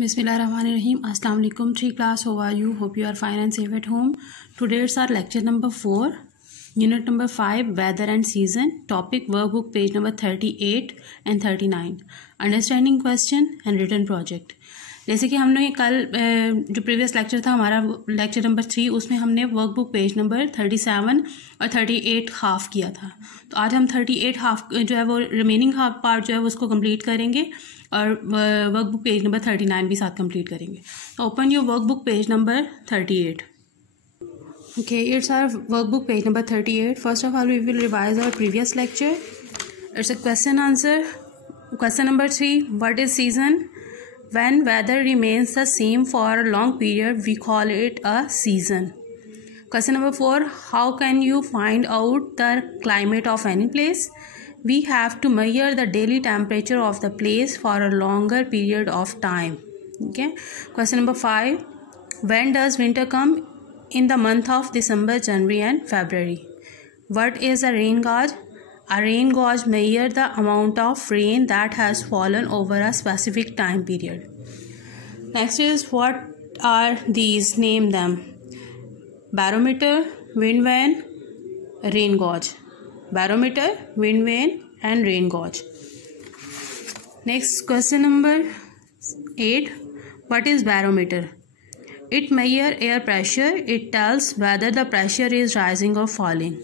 Bismillahirrahmanirrahim. Assalamu alaikum. 3 class, how are you? Hope you are fine and safe at home. Today it's our lecture number 4, unit number 5, weather and season. Topic workbook page number 38 and 39. Understanding question and written project. जैसे कि हमने कल जो previous lecture था हमारा lecture number 3, उसमें हमने workbook page number 37 और 38 हाफ किया था. तो आज हम 38 हाफ जो है वो रिमेनिंग हाफ पार्ट जो है वो उसको कंप्लीट करेंगे और वर्कबुक पेज नंबर 39 भी साथ कंप्लीट करेंगे. तो open your workbook page number 38. Okay, it's our workbook page number 38. First of all, we will revise our previous lecture. It's a question answer. Question number 3, what is season? When weather remains the same for a long period, we call it a season. Question number 4, how can you find out the climate of any place? We have to measure the daily temperature of the place for a longer period of time. Okay. Question number 5, when does winter come? In the month of December, January and February. What is a rain gauge? A rain gauge measures the amount of rain that has fallen over a specific time period. Next is, what are these? Name them. Barometer, wind vane, rain gauge. Barometer, wind vane and rain gauge. Next, question number 8. What is barometer? It measures air pressure. It tells whether the pressure is rising or falling.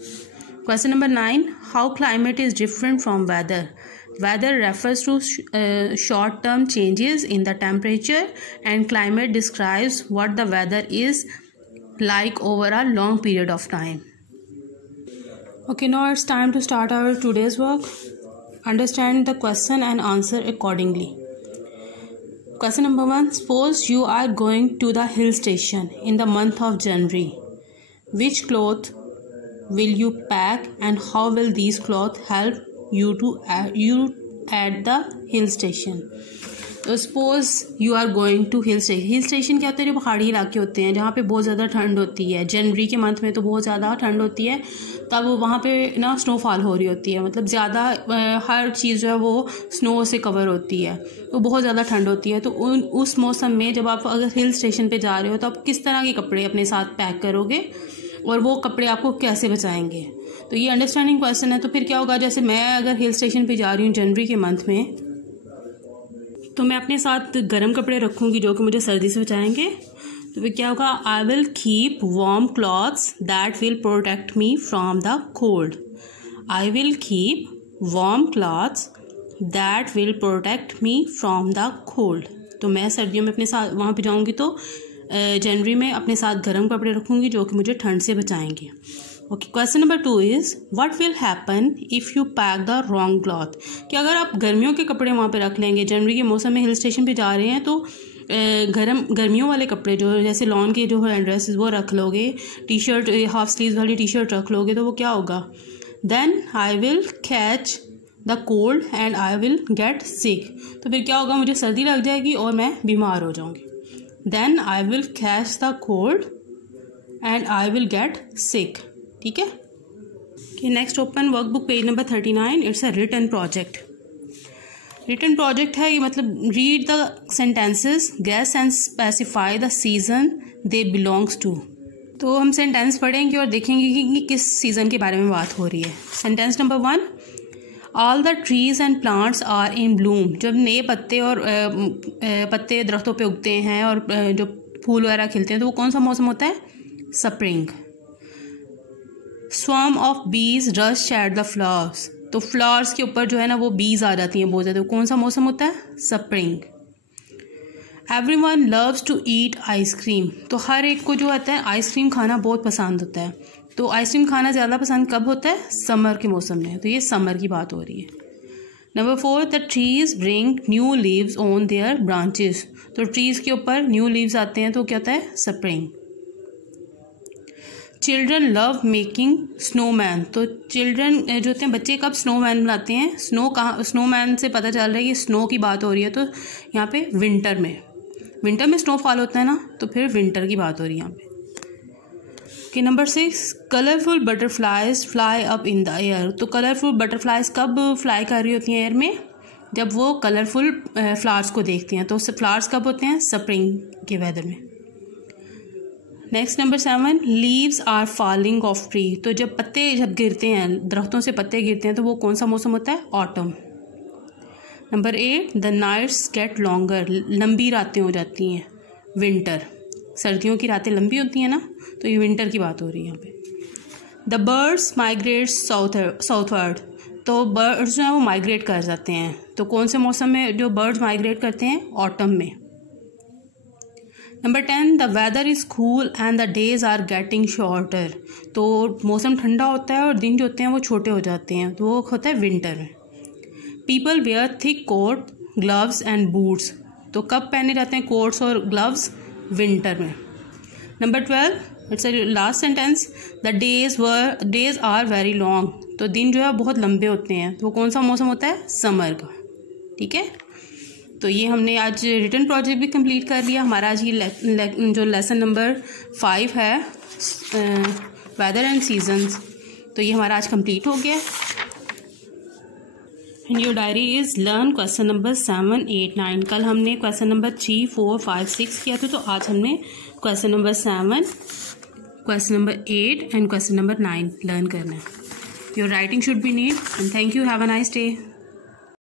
Question number 9. How climate is different from weather? Weather refers to short-term changes in the temperature, and climate describes what the weather is like over a long period of time. Okay, now it's time to start our today's work. Understand the question and answer accordingly. Question number 1. Suppose you are going to the hill station in the month of January. Which cloth will you pack and how will these clothes help you at the hill station? तो suppose you are going to hill station. Hill station क्या होता है? जो पहाड़ी इलाके होते हैं जहाँ पे बहुत ज़्यादा ठंड होती है. जनवरी के मंथ में तो बहुत ज़्यादा ठंड होती है, तब वहाँ पे ना स्नोफॉल हो रही होती है. मतलब ज़्यादा हर चीज़ जो है वो स्नो से कवर होती है, तो बहुत ज़्यादा ठंड होती है. तो उस मौसम में जब आप अगर हिल स्टेशन पे जा रहे हो तो आप किस तरह के कपड़े अपने साथ पैक करोगे और वो कपड़े आपको कैसे बचाएंगे? तो ये अंडरस्टैंडिंग क्वेश्चन है. तो फिर क्या होगा, जैसे मैं अगर हिल स्टेशन पे जा रही हूँ जनवरी के मंथ में, तो मैं अपने साथ गर्म कपड़े रखूँगी जो कि मुझे सर्दी से बचाएंगे. तो फिर क्या होगा, I will keep warm clothes that will protect me from the cold. I will keep warm clothes that will protect me from the cold. तो मैं सर्दियों में अपने साथ वहाँ पे जाऊँगी तो जनवरी में अपने साथ गर्म कपड़े रखूँगी जो कि मुझे ठंड से बचाएंगे. Okay. Question number 2 is, what will happen if you pack the wrong cloth? कि अगर आप गर्मियों के कपड़े वहाँ पे रख लेंगे, जनवरी के मौसम में हिल स्टेशन पे जा रहे हैं तो गर्मियों वाले कपड़े जो जैसे लॉन के जो है ड्रेसेस वो रख लोगे, टी शर्ट हाफ स्लीव वाली टी शर्ट रख लोगे, तो वो क्या होगा, then I will catch the cold and I will get sick. तो फिर क्या होगा, मुझे सर्दी लग जाएगी और मैं बीमार हो जाऊँगी. Then I will catch the cold and I will get sick. ठीक है. Next open workbook page number 39. It's a written project. Written project है ये, मतलब read the sentences, guess and specify the season they belongs to. तो हम sentence पढ़ेंगे और देखेंगे कि किस सीज़न के बारे में बात हो रही है. Sentence number 1, all the trees and plants are in bloom. जब नए पत्ते और पत्ते दरख्तों पे उगते हैं और जो फूल वगैरह खिलते हैं तो वो कौन सा मौसम होता है? स्प्रिंग. स्वार्म ऑफ बीज रश एट द फ्लावर्स. तो फ्लावर्स के ऊपर जो है ना वो बीज आ जाती हैं बहुत ज़्यादा. कौन सा मौसम होता है? Spring. Everyone loves to eat ice cream. तो हर एक को जो होता है आइसक्रीम खाना बहुत पसंद होता है. तो आइसक्रीम खाना ज़्यादा पसंद कब होता है? समर के मौसम में. तो ये समर की बात हो रही है. Number 4, the trees bring new leaves on their branches. तो ट्रीज़ के ऊपर न्यू लीव्स आते हैं तो क्या होता है? Spring. Children love making snowman. तो चिल्ड्रन जो होते हैं बच्चे कब स्नोमैन बनाते हैं? स्नोमैन से पता चल रहा है कि स्नो की बात हो रही है. तो यहाँ पे विंटर में स्नोफॉल होता है ना, तो फिर विंटर की बात हो रही है यहाँ पे. कि number 6, colourful butterflies fly up in the air. तो कलरफुल बटरफ्लाइज कब फ्लाई कर रही होती हैं एयर में? जब वो कलरफुल फ्लावर्स को देखती हैं। तो फ्लावर्स कब होते हैं? स्प्रिंग के वेदर में। Next number 7, leaves are falling off tree. तो जब गिरते हैं, दरख्तों से पत्ते गिरते हैं, तो वो कौन सा मौसम होता है? Autumn. Number 8, the nights get longer. लंबी रातें हो जाती हैं, विंटर। सर्दियों की रातें लंबी होती हैं ना, तो ये विंटर की बात हो रही है यहाँ पे। The birds migrate southward. तो बर्ड्स जो है वो माइग्रेट कर जाते हैं। तो कौन से मौसम में जो बर्ड्स माइग्रेट करते हैं? ऑटम में। Number 10, the weather is cool and the days are getting shorter. तो मौसम ठंडा होता है और दिन जो होते हैं वो छोटे हो जाते हैं, तो वो होता है विंटर में। People wear thick coat, gloves and boots. तो कब पहने जाते हैं कोट्स और ग्लव्स? विंटर में। Number 12, it's last sentence, the days are very long. तो दिन जो है बहुत लंबे होते हैं, तो कौन सा मौसम होता है? समर का। ठीक है, तो ये हमने आज रिटन प्रोजेक्ट भी कंप्लीट कर लिया। हमारा आज ये जो लेसन नंबर 5 है, वेदर एंड सीजन्स, तो ये हमारा आज कंप्लीट हो गया। And your diary is learn question number 7, 8, 9। कल हमने क्वेश्चन नंबर 3, 4, 5, 6 किया था, तो आज हमने question number 7, question number 8 and question number 9 learn करना है। Your writing should be neat and thank you. Have a nice day.